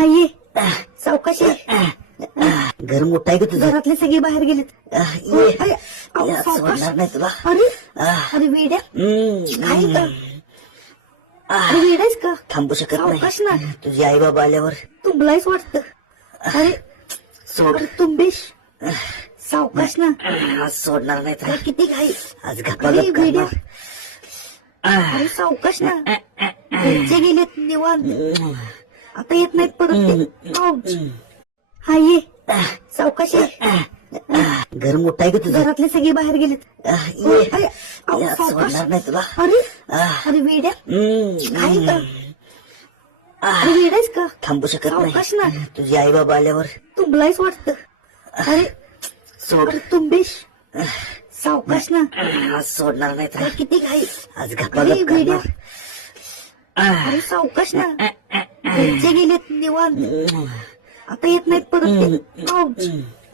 हा ये सावकाश ये. घर मोठं आहे का तुझं? घरातले सगळे बाहेर गेलेत. ये अरे, अहो, या, सावकाश. सोडणार नाही तुला. अरे आह, अरे वेड्या काय हम्म, का अरे वेड्याच का थांबू शकत सावकाश नाही. ना. तुझी आई बाबा आल्यावर तुंबलायच वाटत. अरे सोड. अरे तुंबेश सावकाश ना. आज सोडणार नाही अरे, तर किती घाई. आज गप्पा अरे गप वेड्या करणार. अरे सावकाश ना. घरचे गेलेत निवांत. आता येत नाहीत परत ते. आऊच. हा ये सावकाश ये. घर मोठं आहे का तुझं? घरातले सगळे बाहेर गेलेत. ये अरे, अहो, या, सावकाश. सोडणार नाही तुला. अरे आह, अरे वेड्या काय का आह, अरे वेड्याच का थांबू शकत सावकाश नाही. ना. तुझी आई बाबा आल्यावर तुंबलायच वाटत. अरे सोड. अरे तुंबेश सावकाश ना. आज सोडणार नाही तर अरे, किती घाई. आज गप्पा अरे गप वेड्या करणार. अरे सावकाश ना. घरचे गेलेत निवांत. आता येत नाहीत परत ते. आऊच.